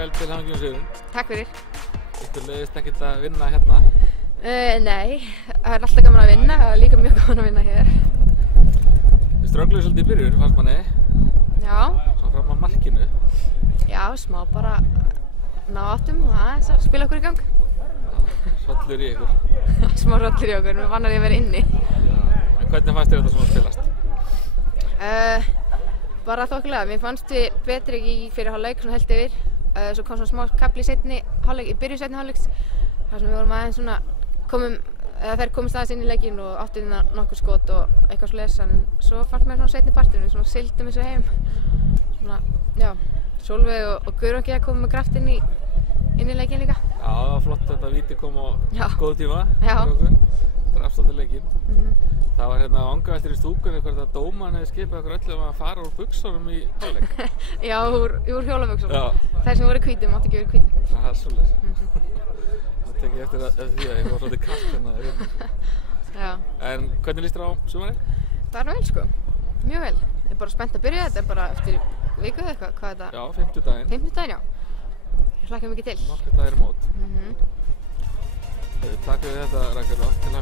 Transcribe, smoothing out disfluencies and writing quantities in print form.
Rakel, til hamingju með sigurinn. Takk fyrir. Ykkur leiðist ekkert að vinna hérna? Nei, það er alltaf gaman að vinna, það er líka mjög gaman að vinna hér. Þið ströggluðu svolítið í byrjun, fannst manni. Já. Svo fram á markinu. Já, smá bara ná áttum og aðeins að spila okkur í gang. Hrollur í ykkur. Smá hrollur í okkur, við vannar ég að vera inni. En hvernig fannst þér þetta svona spilast? Bara þokkalega, mér fannst við betri í fyrir hálfleik, svona heilt yfir. Svo kom svona smá kafli í seinni hálfleik, í byrjun seinni hálfleiks. Þar sem við vorum aðeins svona, þær komist aðeins inn í leikinn og áttu inn nokkur skot og eitthvað svoleiðis. En svo fannst mér svona seinni partinn, við svona sigldum þessu heim. Svona, já, Sólveig og Guðrún að koma með kraft inn í leikinn líka. Já, það var flott þetta víti kom á góðu tíma. Já. Drafst átti leikinn. Það var hérna vangaveltur í stúkunni hvort að dómarinn hefði skipað okkur öllum að fara úr buxunum í hálfleik. Já, úr hjólabuxunum. Já. Þær sem voru hvítum, máttu ekki verið hvítum. Það er svoleiðis. Það tek ég eftir því að ég var svolítið kalt hérna. Já. En hvernig líst þér á sumarið? Það er vel sko, mjög vel. Ég er bara spennt að byrja, þetta er bara eftir viku eða eitthvað, hvað er þetta? Já, 50 50 já. Ég hlakka mikið til. Nokkur dagir í mót. Takk fyrir þetta, Rakel, til